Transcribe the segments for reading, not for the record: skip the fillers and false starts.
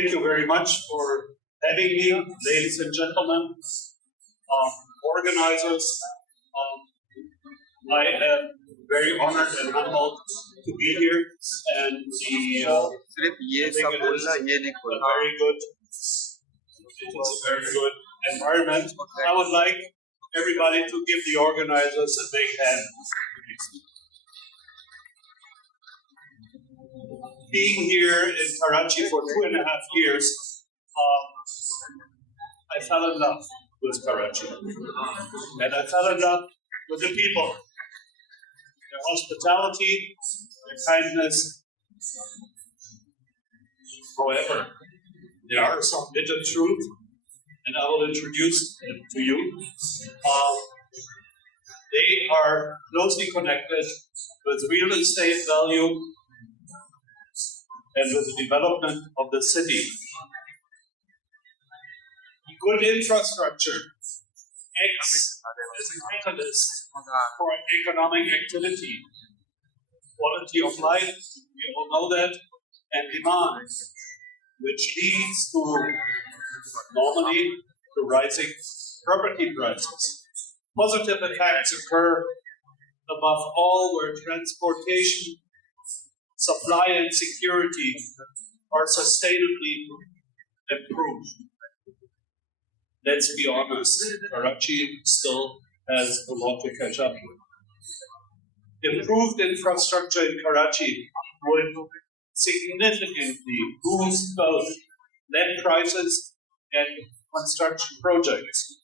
Thank you very much for having me, ladies and gentlemen, organizers. I am very honored and humbled to be here, and it is a very good environment. I would like everybody to give the organizers a big hand. Being here in Karachi for 2.5 years, I fell in love with Karachi. And I fell in love with the people, their hospitality, their kindness. However, there are some bitter truth, and I will introduce them to you. They are closely connected with real estate value and with the development of the city. Good infrastructure acts as a catalyst for economic activity. Quality of life, we all know that, and demand, which leads to normally to rising property prices. Positive effects occur above all where transportation, supply and security are sustainably improved. Let's be honest, Karachi still has a lot to catch up with. Improved infrastructure in Karachi would significantly boost both land prices and construction projects.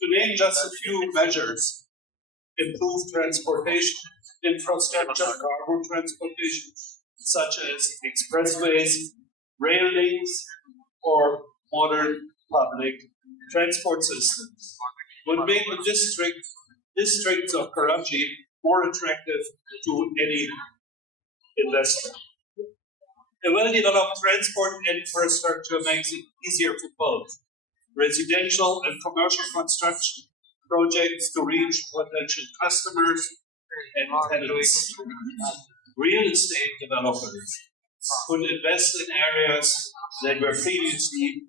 To name just a few measures: improved transportation infrastructure, cargo transportation, such as expressways, rail links, or modern public transport systems, would make the districts of Karachi more attractive to any investor. A well-developed transport infrastructure makes it easier for both residential and commercial construction projects to reach potential customers and tenants. Real estate developers could invest in areas that were previously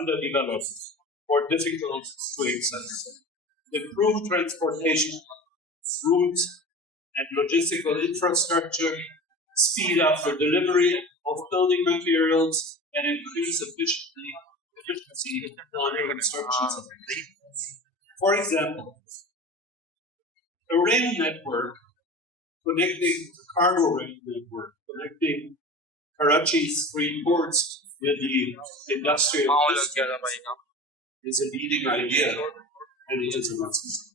underdeveloped or difficult to access. Improved transportation routes and logistical infrastructure speed up the delivery of building materials and increase efficiency on construction sites. For example, a rail network connecting connecting Karachi's three ports with the industrial district is a leading idea, and it is a must.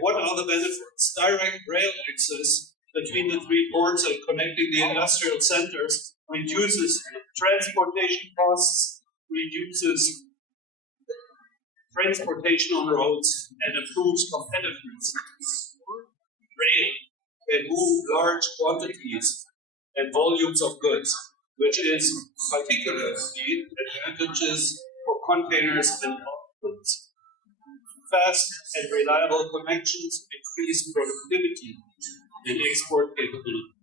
What are the benefits? Direct rail access between the three ports and connecting the industrial centers reduces transportation costs, reduces transportation on roads, and improves competitiveness. Rail can move large quantities and volumes of goods, which is particularly advantageous for containers and goods. Fast and reliable connections increase productivity and export capability.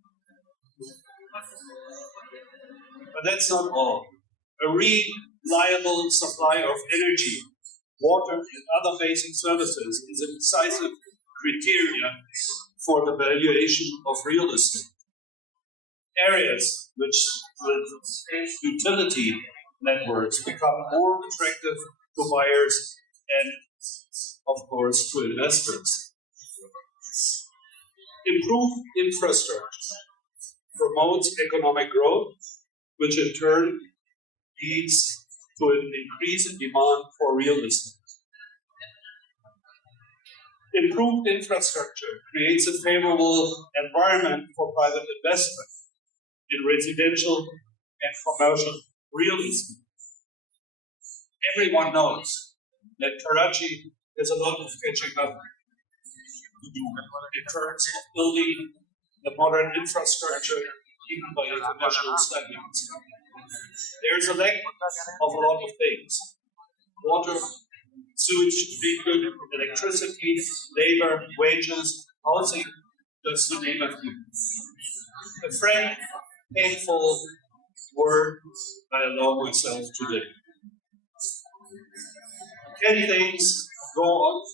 But that's not all. A reliable supply of energy, water, and other basic services is a decisive criteria for the valuation of real estate. Areas which with utility networks become more attractive to buyers and, of course, to investors. Improved infrastructure promotes economic growth, which in turn leads to an increase in demand for real estate. Improved infrastructure creates a favorable environment for private investment in residential and commercial real estate. Everyone knows that Karachi has a lot of catching up to do in terms of building the modern infrastructure, even by international standards. There's a lack of a lot of things: water, sewage treatment, electricity, labor, wages, housing, just to name a few. A friend painful word I allow myself today. Can things go on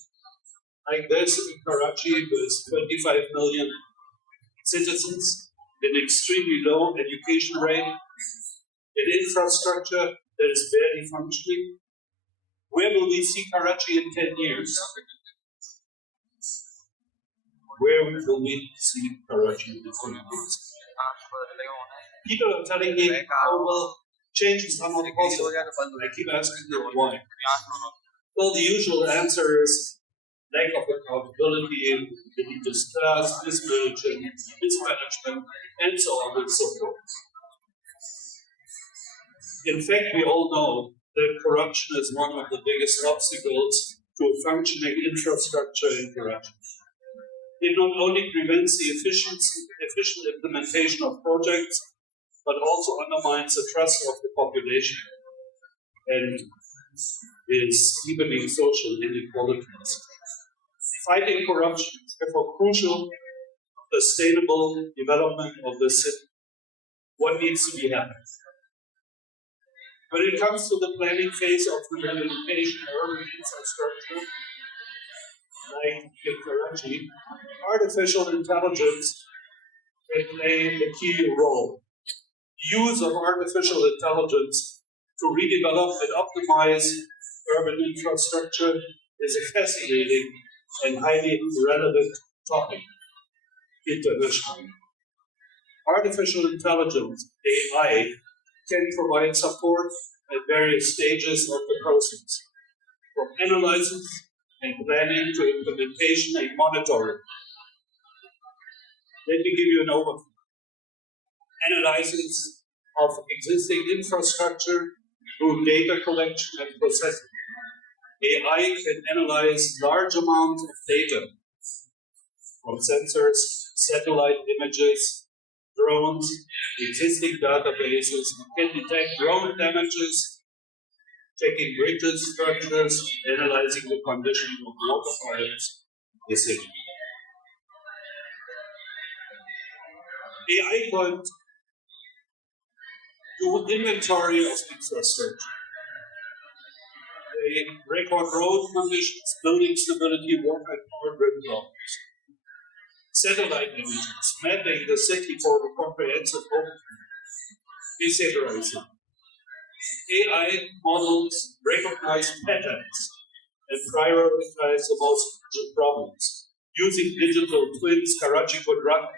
like this in Karachi with 25 million citizens, an extremely low education rate, an infrastructure that is barely functioning? Where will we see Karachi in 10 years? Where will we see Karachi in 10 years? People are telling me, oh, well, changes are not possible. I keep asking them why. Well, the usual answer is lack of accountability, elite distrust, mismanagement, and so on and so forth. In fact, we all know that corruption is one of the biggest obstacles to a functioning infrastructure in Karachi. It not only prevents the efficient implementation of projects, but also undermines the trust of the population and is deepening social inequalities. Fighting corruption is therefore crucial for sustainable development of the city. What needs to be happening? When it comes to the planning phase of rehabilitation urban infrastructure, like in Karachi, artificial intelligence can play a key role. The use of artificial intelligence to redevelop and optimize urban infrastructure is a fascinating and highly relevant topic internationally. Artificial intelligence, AI, can provide support at various stages of the process, from analysis and planning to implementation and monitoring. Let me give you an overview. Analysis of existing infrastructure through data collection and processing. AI can analyze large amounts of data from sensors, satellite images, drones, existing databases. It can detect road damages, checking bridges, structures, analyzing the condition of water pipes, etc. AI could do inventory of infrastructure. They record road conditions, building stability, water and power grid problems. Satellite images, mapping the city for a comprehensive overview, etc. AI models recognize patterns and prioritize the most urgent problems. Using digital twins, Karachi could run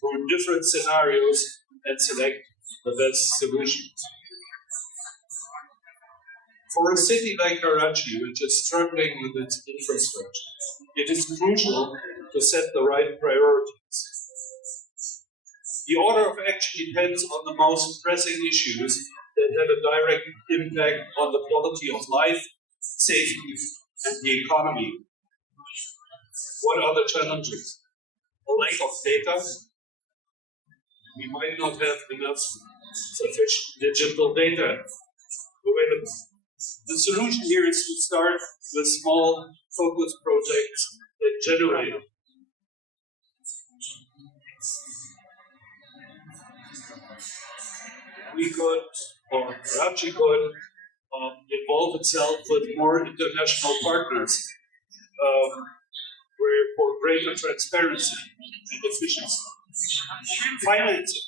through different scenarios and select the best solutions. For a city like Karachi, which is struggling with its infrastructure, it is crucial to set the right priorities. The order of action depends on the most pressing issues that have a direct impact on the quality of life, safety, and the economy. What are the challenges? A lack of data. We might not have enough sufficient digital data available. The solution here is to start with small, focused projects that generate it. We could, or Karachi could, involve itself with more international partners for greater transparency and efficiency. Financing,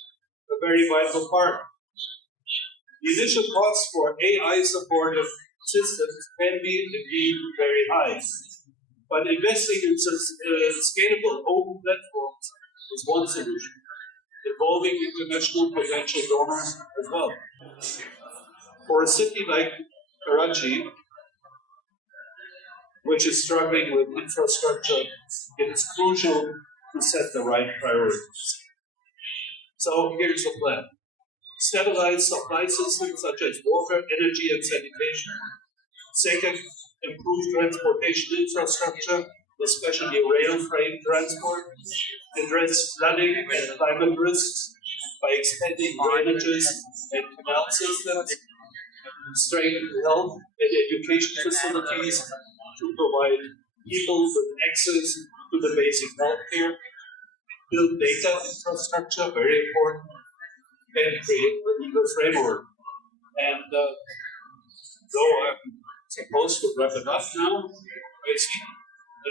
a very vital part. The initial costs for AI-supported systems can be indeed very high, but investing in scalable open platforms is one solution, involving international potential donors as well. For a city like Karachi, which is struggling with infrastructure, it is crucial to set the right priorities. So here's the plan. Stabilize supply systems such as water, energy, and sanitation. Second, improve transportation infrastructure, especially rail freight transport. Address flooding and climate risks by expanding drainages and canal systems. Strengthen health and education facilities to provide people with access to the basic health care. Build data infrastructure, very important. create the legal framework. And though I'm supposed to wrap it up now, I see,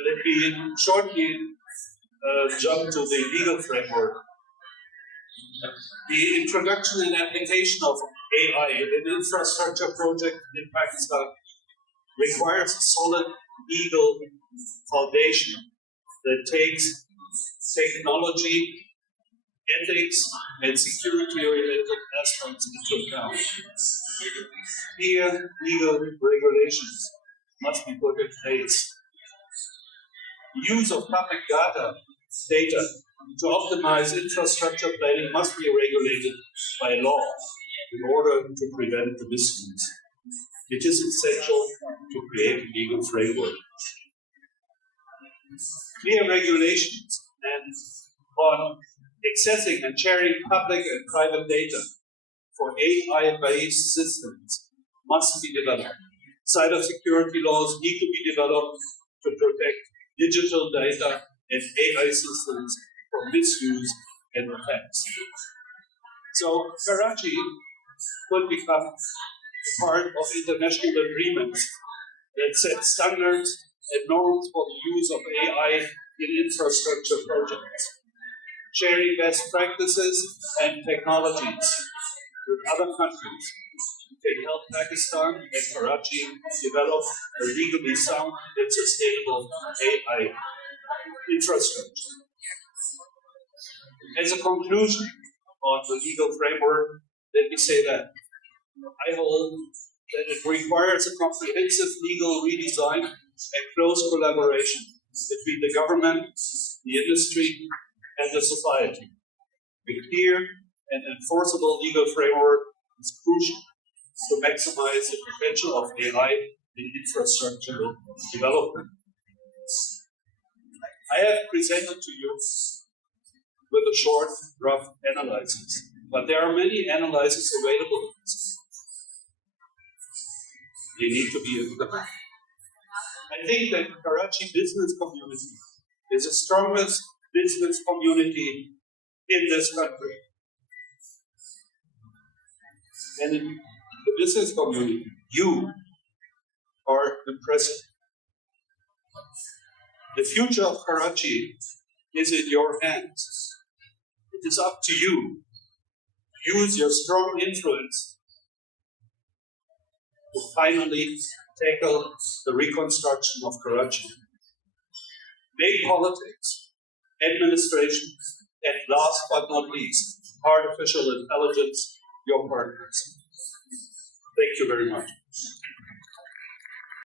let me shortly jump to the legal framework. The introduction and application of AI in an infrastructure project in Pakistan requires a solid legal foundation that takes technology, ethics, and security-related aspects into account. Clear legal regulations must be put in place. Use of public data to optimize infrastructure planning must be regulated by law in order to prevent the misuse. It is essential to create a legal framework. Clear regulations and on accessing and sharing public and private data for AI-based systems must be developed. Cybersecurity laws need to be developed to protect digital data and AI systems from misuse and attacks. So Karachi will become part of international agreements that set standards and norms for the use of AI in infrastructure projects, sharing best practices and technologies with other countries can help Pakistan and Karachi develop a legally sound and sustainable AI infrastructure. As a conclusion on the legal framework, let me say that I hold that it requires a comprehensive legal redesign and close collaboration between the government, the industry, and the society. A clear and enforceable legal framework is crucial to maximize the potential of AI in infrastructure development. I have presented to you with a short, rough analysis, but there are many analyses available. They need to be implemented. I think that Karachi business community is the strongest business community in this country. And in the business community, you are impressive. The future of Karachi is in your hands. It is up to you to use your strong influence to finally tackle the reconstruction of Karachi. Make politics, administration, and last but not least, artificial intelligence your partners. Thank you very much.